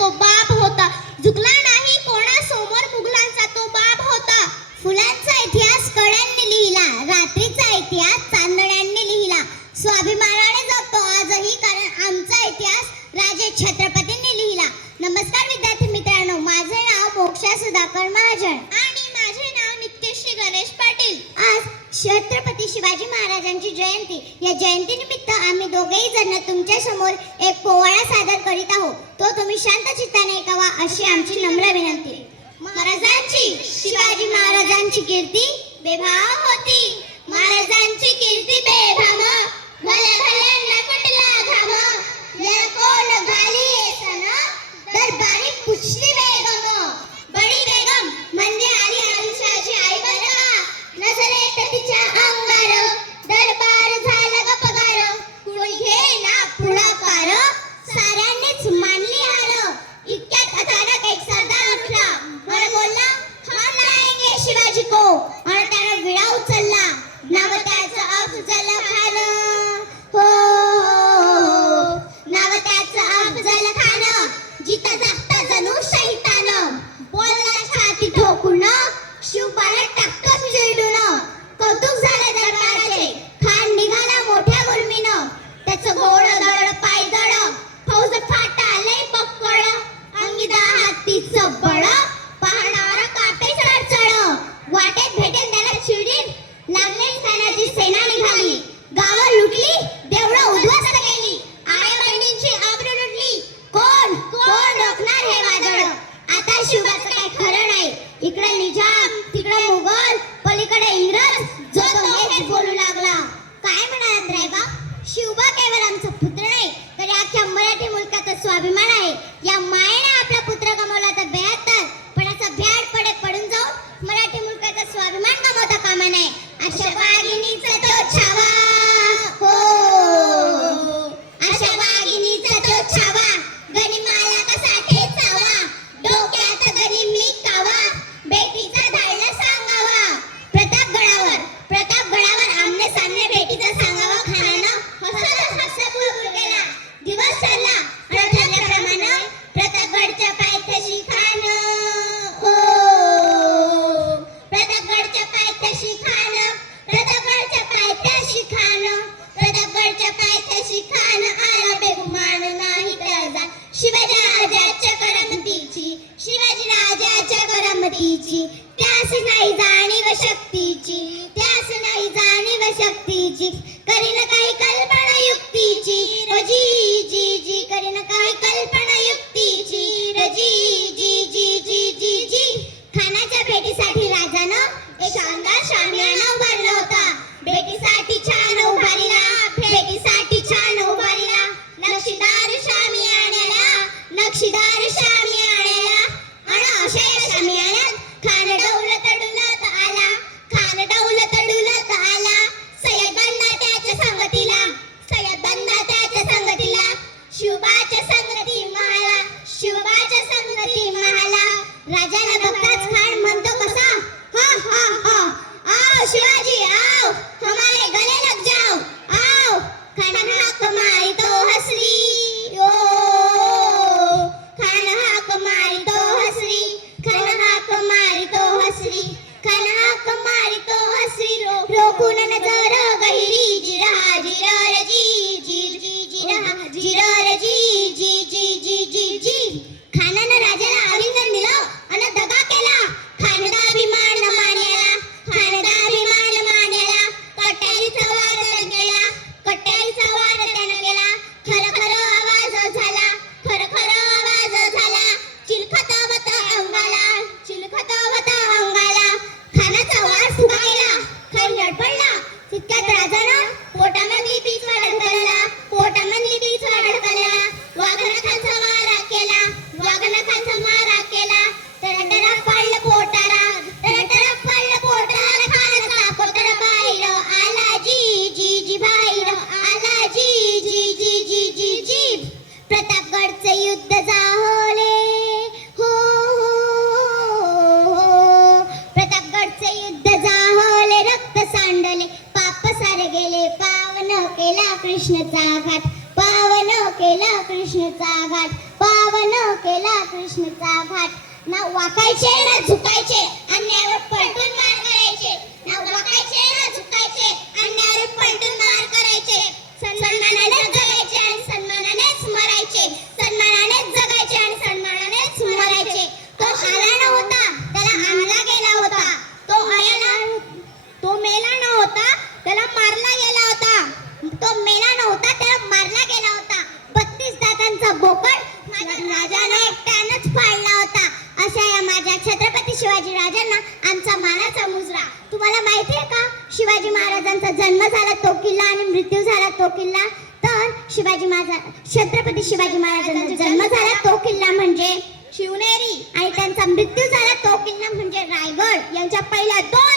तो बाप होता, झुकला नाही कोणासमोर मुघलांचा तो बाप होता. फुलांचा इतिहास कड्यांनी लिहिला, रात्रीचा इतिहास चांदण्यांनी लिहिला. स्वाभिमानाने जगतो आजही, कारण आमचा इतिहास राजे छत्रपतींनी लिहिला. नमस्कार विद्यार्थी मित्रांनो, माझे नाव मोक्षा सुधाकर महाजन आणि माझे नाव नित्यश्री गणेश पाटील. आज छत्रपती शिवाजी महाराजांची जयंती. या जयंतीनिमित्त आम्ही दोघेही जण तुमच्या समोर एक पोवाडा सादर करीत आहोत. तो तुम्ही शांत चित्ताने ऐकावा अशी आमची नम्र विनंती. महाराजांची, शिवाजी महाराजांची कीर्ती बेभाव होती. महाराजांची कीर्ती बेभाम, भले भले नकटला घाम. कोण घाली सन दरबारी पुछली बेगम. बडी बेगम म्हणजे आली आदिलशाची आई बरं. नजरे तिच्या अंगार, दरबार झाला गपगार. कुणी घेना पुढाकार, साऱ्यांनीच मानली हार. इतक्यात अचानक एक सरदार उठला, मला बोलला, हम लाएंगे शिवाजी को. आणि त्याने विडा उचलला. नाव त्याचं अफजल खान. हो, नाव त्याचं अफजल खान. जिता जागता जणू शैतान. बोलला छाती ठोकून, शिवबाला टाकतो चिरडून. कौतुक झाले दरबाराचे, खान निघाला मोठ्या गुरमीनं. त्याचं घोड दड पाय दड, फौज फाटा लय पक्कड. अंगी हातीचं बळ, पाहणारा कापे चढ. वाटेत भेटेल त्याला चिडीन, लागले सैन्याची सेना निघाली. गावं लुटली, देवळं उद्ध्वस्त केली. आई बहिणींची आबरू लुटली. कोण कोण रोखणार हे वादळ. आता शिवबाचं काही खरं नाही. इकडे निजाम, तिकडे मुघल, पलीकडे इंग्रज. जो तो हेच बोलू लागला. काय म्हणालात रायबा, शिवबा केवळ आमचा पुत्र नाही, तर अख्ख्या मराठी मुलकाचा स्वाभिमान आहे. या मायेने आपला पुत्र गमावला तर 72, पण असा भ्याड पडे पडून जाऊन मराठी मुलकाचा स्वाभिमान गमावता कामा नये. अशा वाघिणीचा तो छावा. हो, अशा वाघिणीचा तो छावा. गनिमाला कसा ठेचावा, डोक्यात गनी मी कावा. बेटीचा धाडला सांगावा. प्रतापगडावर आमने सामने बेटीचा सांगावा. खानानं हसत हसत बोलू गेला. दिवस चालला आणि ठरल्याप्रमाणे प्रतापगडच्या पायथ्याशी खान. हो, प्रतापगडच्या पायथ्याशी खान. प्रतापगडच्या पायथ्याशी खान. प्रतापगडच्या पायथ्याशी खान. आला बेगुमान नाही त्याचा. शिवाजी राजाच्या करमतीची, शिवाजी राजाच्या करमतीची. त्यास नाही जाणीव शक्तीची, त्यास नाही जाणीव शक्तीची. करीन काही कल्पना युक्तीची. जी जी जी करीन काही कल्पना युक्तीची. जी जी जी जी जी जी. खानाच्या भेटीसाठी राजानं एक शानदार शामियाना उभारला होता. भेटीसाठी छान उभारला, भेटीसाठी छान उभारला. नक्षीदार शामियान्याला, नक्षीदार शामियान्याला. आणि अशा शामियान्यात खान डौलत डुलत आला. खान डौलत डुलत आला. सय्यद बंदा त्याच्या संगतीला, सय्यद बंदा त्याच्या संगतीला. शिवबाच्या संगती महाला, शिवबाच्या संगती महाला. राजाला बघताच खान म्हणतो कसा, हा हा हा, आओ शिवाजी आओ, हमारे गले लग जाओ आओ. खान हाक मारी तो हसरी. ओ, खान हाक मारी तो हसरी. खान हाक मारी तो हसरी. खान हाक मारी तो हसरी. रोखून नजर गहिरी. जिरा जिरा रे जी जी जी जिरा जिरा रे जी जी जी जी जी जी. खानानं राजाला आलिंगन दिलं आणि दगा केला. खानदाभिमान मान्याला, खानदाभिमान मान्याला. कट्यारीचा वार त्यानं केला, कट्यारीचा वार त्यानं केला. खरं खरं आवाज झाला, खरं खरं आवाज झाला. चिलखतावत अंगाला, चिलखतावत अंगाला. खानाचा वार फुगायला, खान लडपडला. तितक्यात राजानं पोटामधली पीच अडकलेला, पोटामधली पीच अडकलेला. वाघनखांचा मारा केला, वाघनखांचा मारा केला. टरटरा पडलं पोटाला, टरटरा पडलं पोटाला. खानाचा पोटाला बाहेर आला. जी जी जी बाहेर आला. जी जी जी जी जी जी. प्रतापगडचे युद्ध जाहले. हो, प्रतापगडचे युद्ध जाहले. रक्त सांडले, पाप सारे गेले. पावन केला कृष्णचा घाट, पावन केला कृष्णचा घाट. पावन केला कृष्णेचा घाट. ना वाकायचे ना झुकायचे, अन्यायावर पलटून मार करायचे. ना वाकायचे ना झुकायचे, अन्यायावर पलटून मार करायचे. सन्मानाने जगायचे आणि सन्मानानेच मरायचे. सन्मानानेच जगायचे आणि सन्मानानेच मरायचे. तो आला नव्हता, त्याला आणला गेला होता. तो मेला नव्हता, त्याला मारला गेला होता. तो मेला नव्हता, त्याला मारला गेला होता. 32 दातांचा बोकड माझ्या राजाने एकट्यानंच पाळला होता. अशा या माझ्या छत्रपती शिवाजी राजांना आमचा मानाचा मुजरा. तुम्हाला माहिती आहे का, शिवाजी महाराजांचा जन्म झाला तो किल्ला आणि मृत्यू झाला तो किल्ला. तर छत्रपती शिवाजी महाराजांचा जन्म झाला तो किल्ला म्हणजे शिवनेरी आणि त्यांचा मृत्यू झाला तो किल्ला म्हणजे रायगड. यांच्या पहिल्या 2